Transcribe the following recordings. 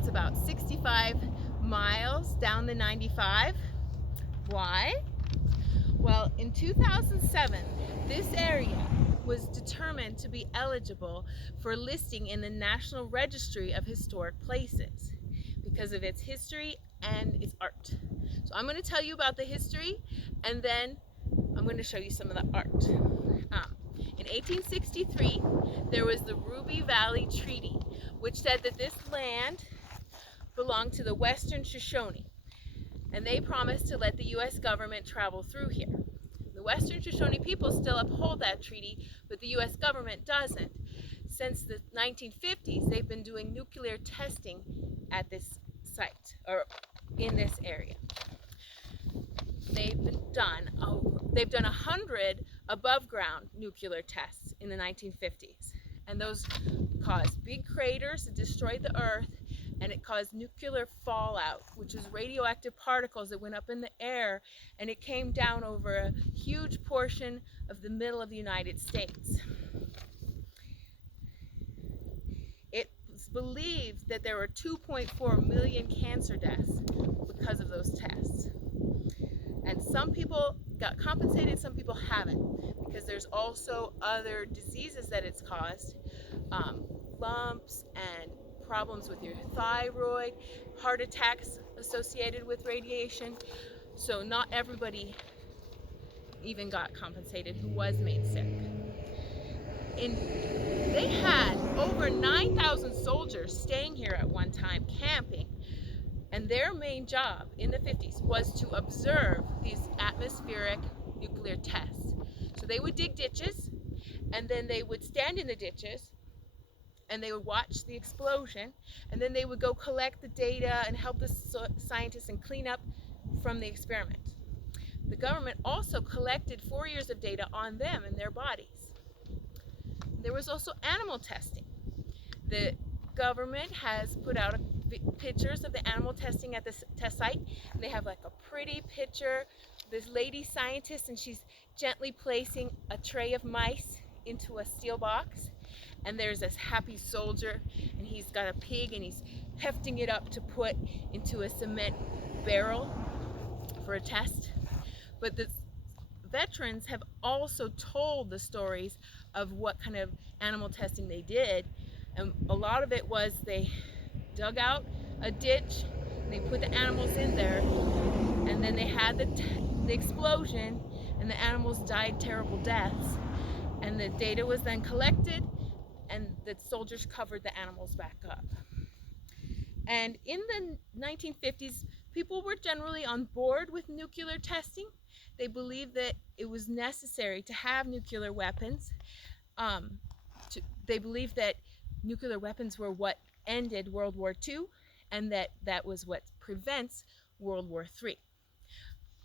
that's about 65 miles down the 95. Why? Well, in 2007, this area was determined to be eligible for listing in the National Registry of Historic Places because of its history and its art. So I'm going to tell you about the history, and then I'm going to show you some of the art. In 1863, there was the Ruby Valley Treaty, which said that this land belonged to the Western Shoshone, and they promised to let the U.S. government travel through here. The Western Shoshone people still uphold that treaty, but the U.S. government doesn't. Since the 1950s, they've been doing nuclear testing at this site, or in this area. They've done 100 above ground nuclear tests in the 1950s, and those caused big craters that destroyed the earth, and it caused nuclear fallout, which is radioactive particles that went up in the air, and it came down over a huge portion of the middle of the United States. It's believed that there were 2.4 million cancer deaths because of those tests. And some people got compensated, some people haven't, because there's also other diseases that it's caused, lumps and problems with your thyroid, heart attacks associated with radiation. So not everybody even got compensated who was made sick. They had over 9,000 soldiers staying here at one time, camping, and their main job in the 50s was to observe these atmospheric nuclear tests. So they would dig ditches, and then they would stand in the ditches, and they would watch the explosion, and then they would go collect the data and help the scientists and clean up from the experiment. The government also collected 4 years of data on them and their bodies. There was also animal testing. The government has put out pictures of the animal testing at the test site, and they have like a pretty picture, this lady scientist, and she's gently placing a tray of mice into a steel box, and there's this happy soldier, and he's got a pig, and he's hefting it up to put into a cement barrel for a test. But the veterans have also told the stories of what kind of animal testing they did, and a lot of it was they dug out a ditch, and they put the animals in there, and then they had the explosion, and the animals died terrible deaths, and the data was then collected, and the soldiers covered the animals back up. And in the 1950s, people were generally on board with nuclear testing. They believed that it was necessary to have nuclear weapons. They believed that nuclear weapons were what ended World War II, and that was what prevents World War III.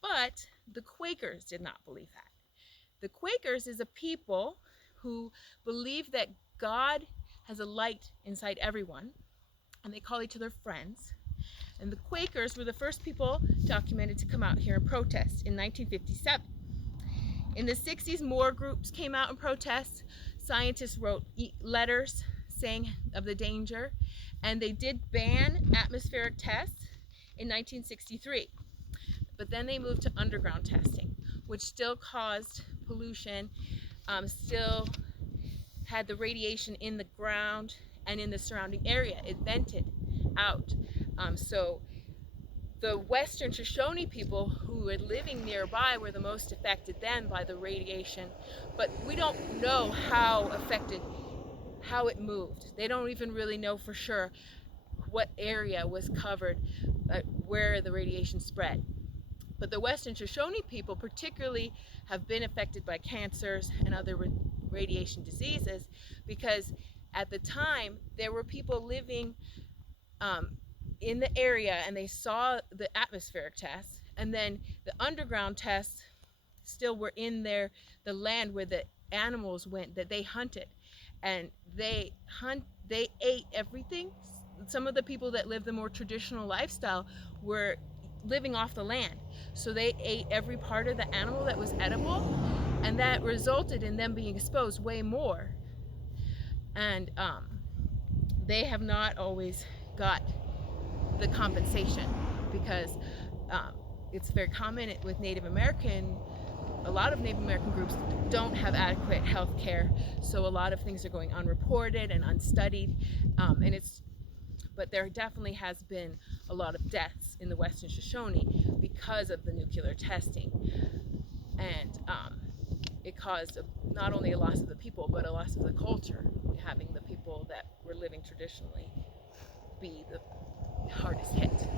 But the Quakers did not believe that. The Quakers is a people who believe that God has a light inside everyone, and they call each other friends. And the Quakers were the first people documented to come out here and protest in 1957. In the 60s, more groups came out and protest. Scientists wrote letters saying of the danger, and they did ban atmospheric tests in 1963. But then they moved to underground testing, which still caused pollution, still had the radiation in the ground and in the surrounding area. It vented out. So the Western Shoshone people who were living nearby were the most affected then by the radiation, but we don't know how it moved. They don't even really know for sure what area was covered, where the radiation spread. But the Western Shoshone people particularly have been affected by cancers and other radiation diseases, because at the time there were people living in the area, and they saw the atmospheric tests, and then the underground tests still were in the land where the animals went that they hunted, and they ate everything. Some of the people that lived the more traditional lifestyle were living off the land, so they ate every part of the animal that was edible, and that resulted in them being exposed way more. And they have not always got the compensation, because it's very common with Native American. A lot of Native American groups don't have adequate health care, so a lot of things are going unreported and unstudied, but there definitely has been a lot of deaths in the Western Shoshone because of the nuclear testing, and it caused not only a loss of the people, but a loss of the culture, having the people that were living traditionally be the hardest hit.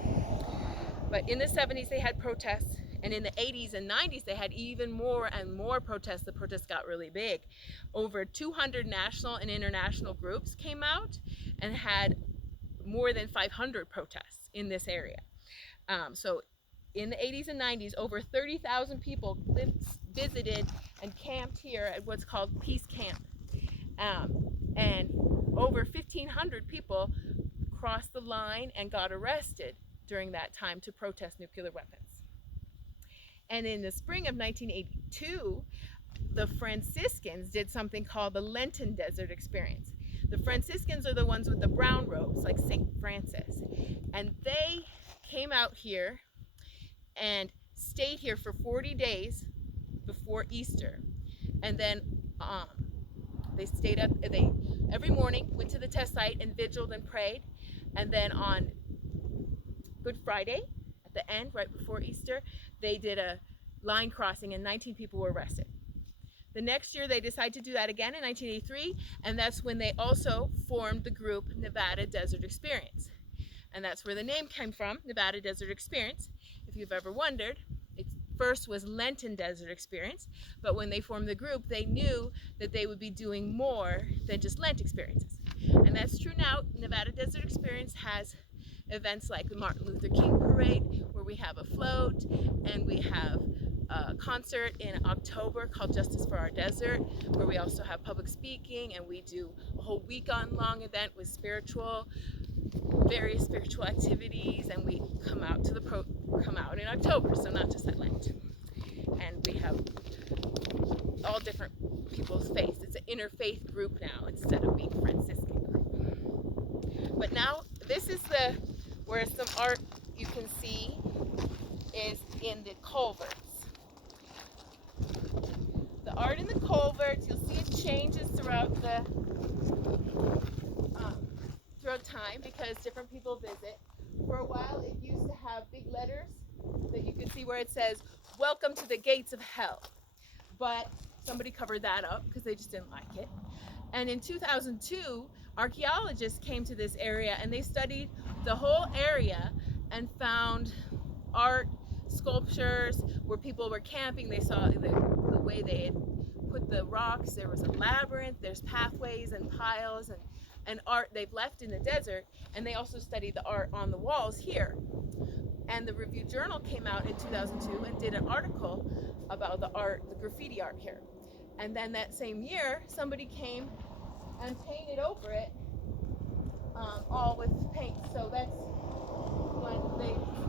But in the 70s, they had protests, and in the 80s and 90s, they had even more and more protests. The protests got really big. Over 200 national and international groups came out and had more than 500 protests in this area. So in the 80s and 90s, over 30,000 people visited and camped here at what's called Peace Camp. And over 1,500 people crossed the line and got arrested during that time to protest nuclear weapons. And in the spring of 1982, the Franciscans did something called the Lenten Desert Experience. The Franciscans are the ones with the brown robes, like St. Francis. And they came out here and stayed here for 40 days before Easter. And then they stayed up, they every morning went to the test site and vigiled and prayed. And then on Good Friday, at the end, right before Easter, they did a line crossing and 19 people were arrested. The next year they decided to do that again in 1983, and that's when they also formed the group Nevada Desert Experience. And that's where the name came from, Nevada Desert Experience. If you've ever wondered, it first was Lenten Desert Experience, but when they formed the group, they knew that they would be doing more than just Lent experiences. And that's true now. Nevada Desert Experience has events like the Martin Luther King Parade, where we have a float, and we have a concert in October called Justice for Our Desert, where we also have public speaking, and we do a whole week-long event with various spiritual activities, and we come out in October, so not just at Lent. And we have all different people's faiths. It's an interfaith group now instead of being a Franciscan group. But now this is where some art you can see is in the culverts. The art in the culverts, you'll see it changes throughout time because different people visit. For a while, it used to have big letters that you could see where it says, "Welcome to the gates of hell." But somebody covered that up because they just didn't like it. And in 2002, archaeologists came to this area and they studied the whole area and found art, sculptures where people were camping. They saw the way they had put the rocks. There was a labyrinth, there's pathways and piles and art they've left in the desert. And they also studied the art on the walls here. And the Review Journal came out in 2002 and did an article about the art, the graffiti art here. And then that same year, somebody came and painted over it, all with paint. So that's when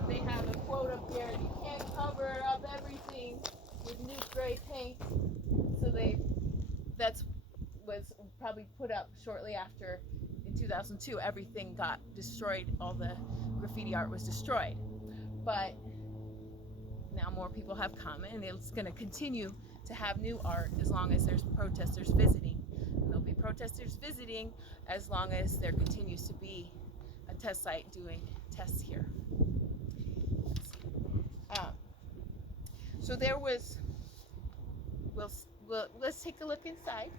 they have a quote up there: "You can't cover up everything with new gray paint." So that's was probably put up shortly after in 2002. Everything got destroyed. All the graffiti art was destroyed. But now more people have come, and it's going to continue to have new art as long as there's protesters visiting. And there'll be protesters visiting as long as there continues to be a test site doing tests here. So there was, let's take a look inside.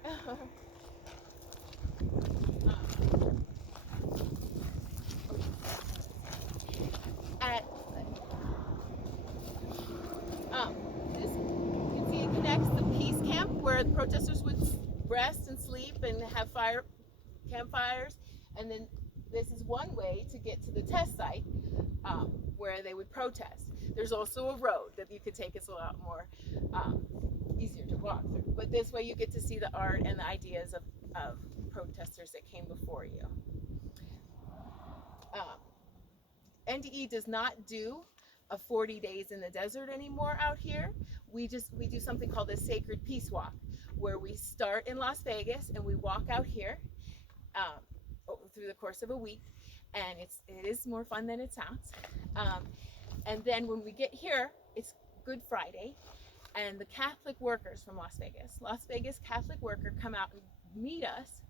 This, you can see it connects the Peace Camp, where the protesters would rest and sleep and have campfires, and then this is one way to get to the test site where they would protest. There's also a road that you could take. It's a lot more easier to walk through, but this way you get to see the art and the ideas of protesters that came before you. NDE does not do a 40 days in the desert anymore out here. We do something called a Sacred Peace Walk, where we start in Las Vegas and we walk out here through the course of a week, and it is more fun than it sounds. Um, and then when we get here, it's Good Friday, and the Catholic workers from Las Vegas Catholic worker come out and meet us,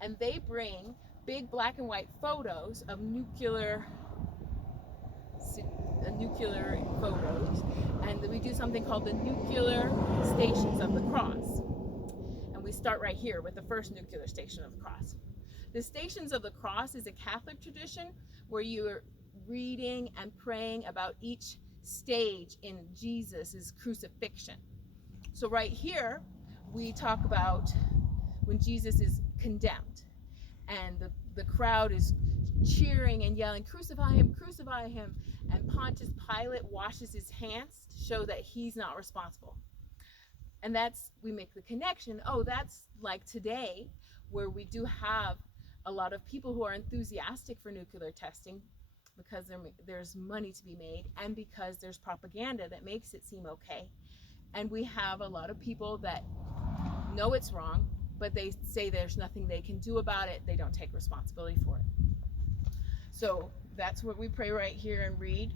and they bring big black and white photos of nuclear photos, and we do something called the nuclear stations of the cross. And we start right here with the first nuclear station of the cross. The Stations of the Cross is a Catholic tradition where you're reading and praying about each stage in Jesus's crucifixion. So right here, we talk about when Jesus is condemned, and the crowd is cheering and yelling, crucify him, and Pontius Pilate washes his hands to show that he's not responsible. And we make the connection, that's like today, where we do have a lot of people who are enthusiastic for nuclear testing because there's money to be made, and because there's propaganda that makes it seem okay. And we have a lot of people that know it's wrong, but they say there's nothing they can do about it. They don't take responsibility for it. So that's what we pray right here and read,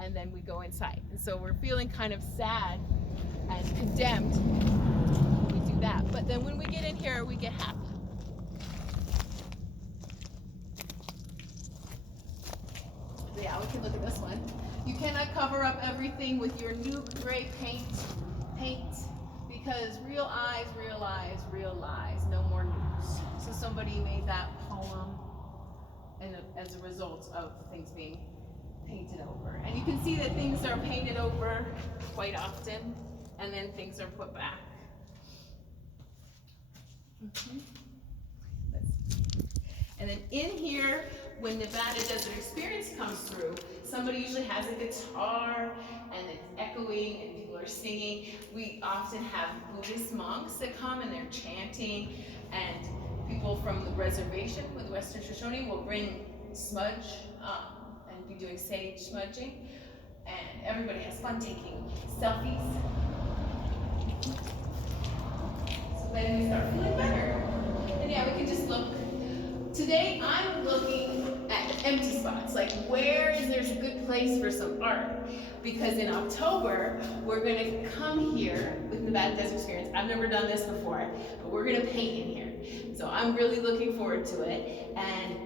and then we go inside. And so we're feeling kind of sad and condemned when we do that. But then when we get in here, we get happy. Yeah, we can look at this one. You cannot cover up everything with your new gray paint, because real eyes realize no more news. So somebody made that poem as a result of things being painted over. And you can see that things are painted over quite often, and then things are put back. And then in here, when Nevada Desert Experience comes through, somebody usually has a guitar and it's echoing and people are singing. We often have Buddhist monks that come and they're chanting, and people from the reservation with Western Shoshone will bring smudge and be doing sage smudging, and everybody has fun taking selfies. So then we start feeling better. And yeah, we can just look. Today I'm looking at empty spots, like where is there a good place for some art? Because in October, we're gonna come here with Nevada Desert Experience. I've never done this before, but we're gonna paint in here. So I'm really looking forward to it. And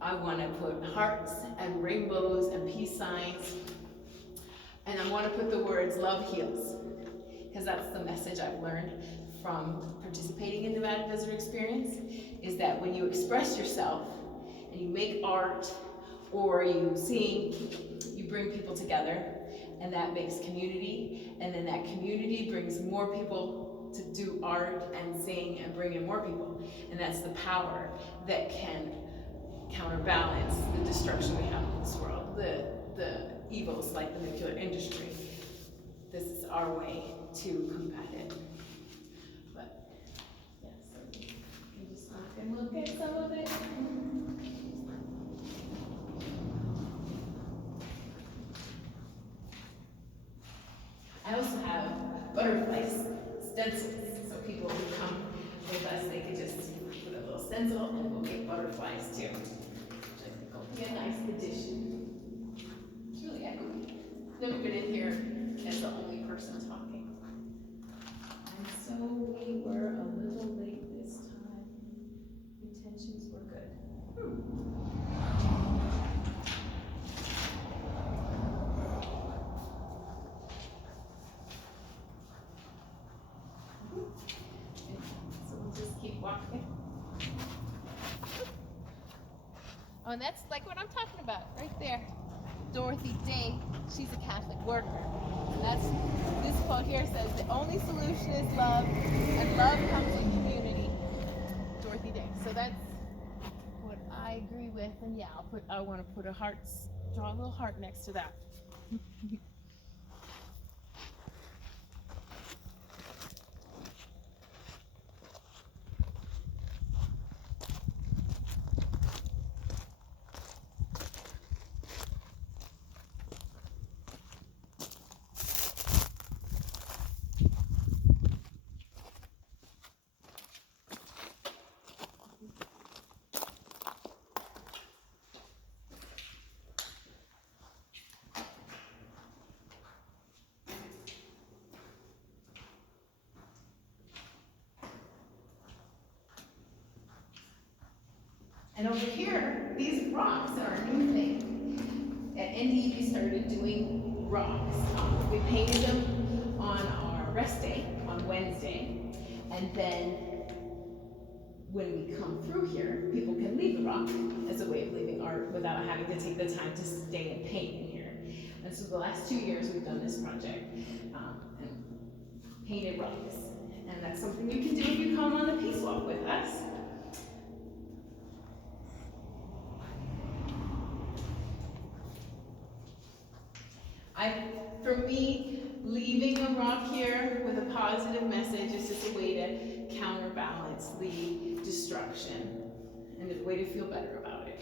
I wanna put hearts and rainbows and peace signs. And I wanna put the words love heals, because that's the message I've learned from participating in the Nevada Desert Experience, is that when you express yourself and you make art or you sing, you bring people together, and that makes community, and then that community brings more people to do art and sing and bring in more people, and that's the power that can counterbalance the destruction we have in this world, the evils like the nuclear industry. This is our way to combat it. But yeah, so you can just look at some of it. I also have butterflies, stencils, so people who come with us, they could just put a little stencil and we'll get butterflies too, which I think will be a nice addition. It's really echoey. Never been in here as the only person talking. And so we were a little late this time. Intentions were good. So we'll just keep walking. Oh, and that's like what I'm talking about, right there. Dorothy Day, she's a Catholic worker. And this quote here says, the only solution is love, and love comes in community. Dorothy Day. So that's what I agree with, and yeah, I want to put draw a little heart next to that. And over here, these rocks are a new thing. At NDE, we started doing rocks. We painted them on our rest day, on Wednesday. And then when we come through here, people can leave the rock as a way of leaving art without having to take the time to stay and paint in here. And so the last 2 years we've done this project and painted rocks. And that's something you can do if you come on the Peace Walk with us. For me, leaving a rock here with a positive message is just a way to counterbalance the destruction and a way to feel better about it.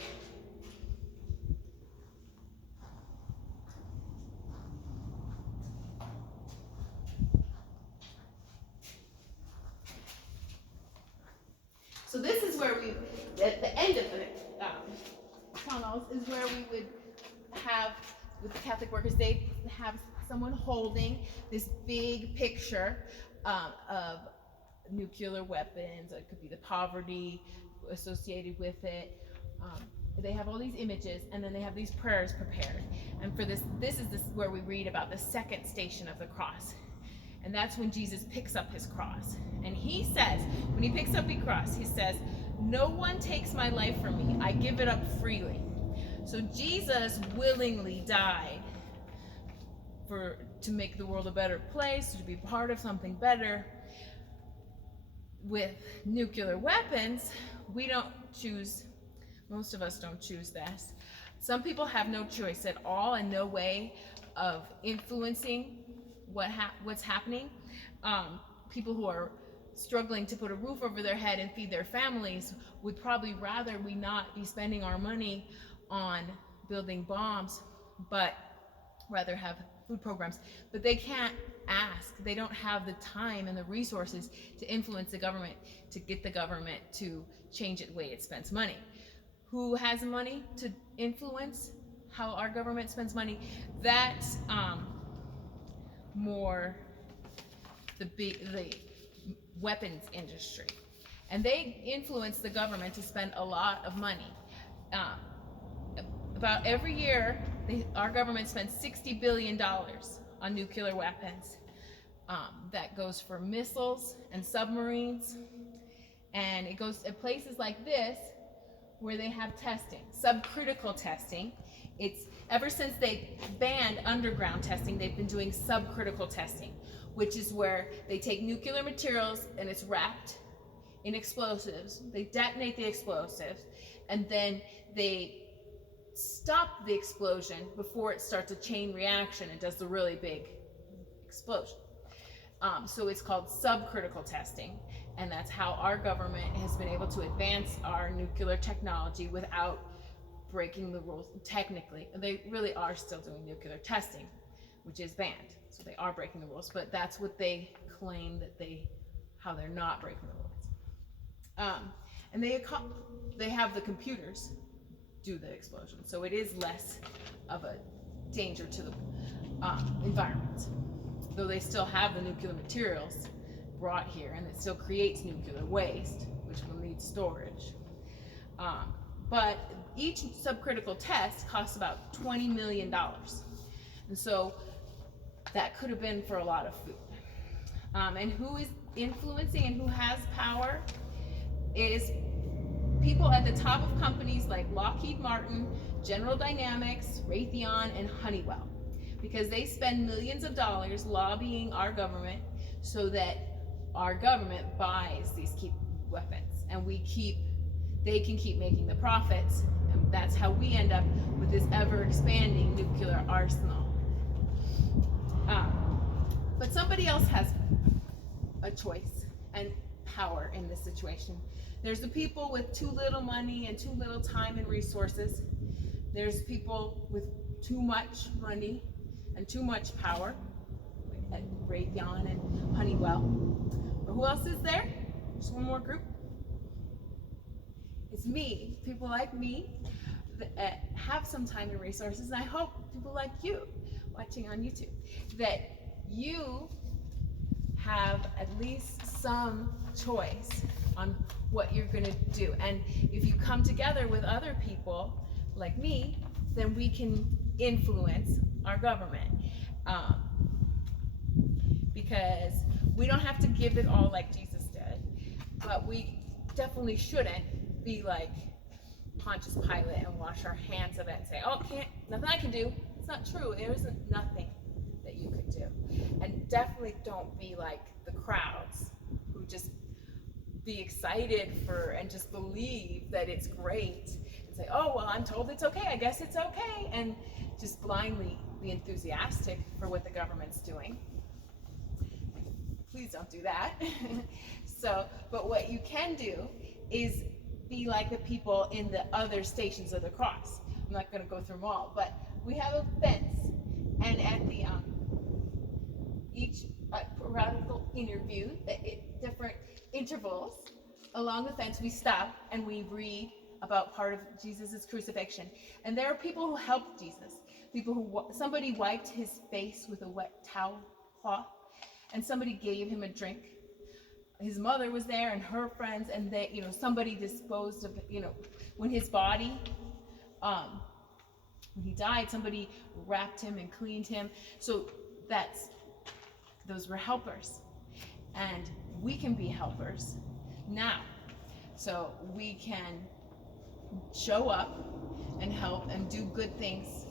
So this is where we, at the end of the tunnels, is where we would have, with the Catholic workers, they have someone holding this big picture of nuclear weapons. It could be the poverty associated with it. They have all these images, and then they have these prayers prepared. And for this is where we read about the second station of the cross. And that's when Jesus picks up his cross. And he says, when he picks up his cross, he says, "No one takes my life from me. I give it up freely." So Jesus willingly died to make the world a better place, to be part of something better. With nuclear weapons, we don't choose, most of us don't choose this. Some people have no choice at all and no way of influencing what's happening. People who are struggling to put a roof over their head and feed their families would probably rather we not be spending our money on building bombs, but rather have food programs. But they can't ask. They don't have the time and the resources to influence the government, to get the government to change the way it spends money. Who has money to influence how our government spends money? That's more the weapons industry. And they influence the government to spend a lot of money. About every year, our government spends $60 billion on nuclear weapons. That goes for missiles and submarines. And it goes to places like this where they have testing, subcritical testing. It's ever since they banned underground testing, they've been doing subcritical testing, which is where they take nuclear materials and it's wrapped in explosives. They detonate the explosives, and then they stop the explosion before it starts a chain reaction and does the really big explosion. So it's called subcritical testing, and that's how our government has been able to advance our nuclear technology without breaking the rules. Technically, they really are still doing nuclear testing, which is banned. So they are breaking the rules, but that's what they claim that how they're not breaking the rules. And they have the computers do the explosion, so it is less of a danger to the environment. Though they still have the nuclear materials brought here, and it still creates nuclear waste, which will need storage. But each subcritical test costs about $20 million. And so that could have been for a lot of food. And who is influencing and who has power is people at the top of companies like Lockheed Martin, General Dynamics, Raytheon, and Honeywell, because they spend millions of dollars lobbying our government so that our government buys these weapons, and they can keep making the profits, and that's how we end up with this ever-expanding nuclear arsenal. But somebody else has a choice and power in this situation. There's the people with too little money and too little time and resources. There's people with too much money and too much power, like Raytheon and Honeywell. But who else is there? Just one more group. It's me, people like me that have some time and resources, and I hope people like you watching on YouTube, that you have at least some choice on what you're going to do. And if you come together with other people like me, then we can influence our government. Because we don't have to give it all like Jesus did, but we definitely shouldn't be like Pontius Pilate and wash our hands of it and say, oh, nothing I can do. It's not true. There isn't nothing that you could do. And definitely don't be like the crowds who just be excited for and just believe that it's great and say, oh, well, I'm told it's okay. I guess it's okay. And just blindly be enthusiastic for what the government's doing. Please don't do that. But what you can do is be like the people in the other stations of the cross. I'm not going to go through them all, but we have a fence, and at the each radical interview, different intervals along the fence, we stop and we read about part of Jesus' crucifixion. And there are people who helped Jesus. Somebody wiped his face with a wet towel cloth, and somebody gave him a drink. His mother was there and her friends, and they, somebody disposed of, when his body, when he died, somebody wrapped him and cleaned him. So those were helpers. And we can be helpers now. So we can show up and help and do good things,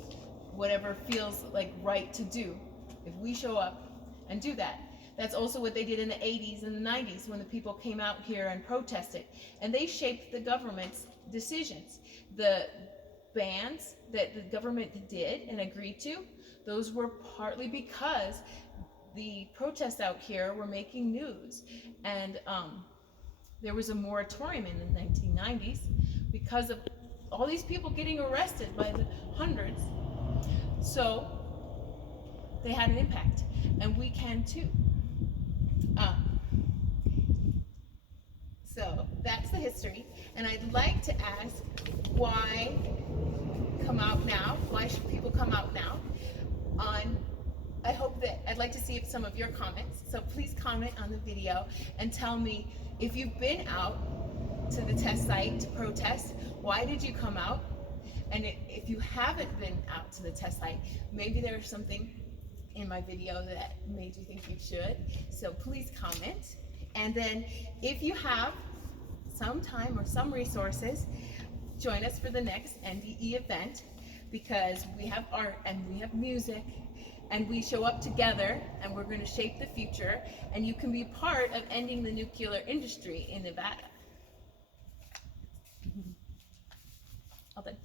whatever feels like right to do. If we show up and do that. That's also what they did in the 80s and the 90s when the people came out here and protested. And they shaped the government's decisions. The bans that the government did and agreed to, those were partly because the protests out here were making news. And there was a moratorium in the 1990s because of all these people getting arrested by the hundreds. So they had an impact, and we can too. So that's the history, and I'd like to ask, why come out now? Why should people come out now? I'd like to see some of your comments, so please comment on the video and tell me if you've been out to the test site to protest, why did you come out? And if you haven't been out to the test site, maybe there's something in my video that made you think you should, so please comment. And then if you have some time or some resources, join us for the next NDE event, because we have art and we have music and we show up together and we're going to shape the future, and you can be part of ending the nuclear industry in Nevada. All done.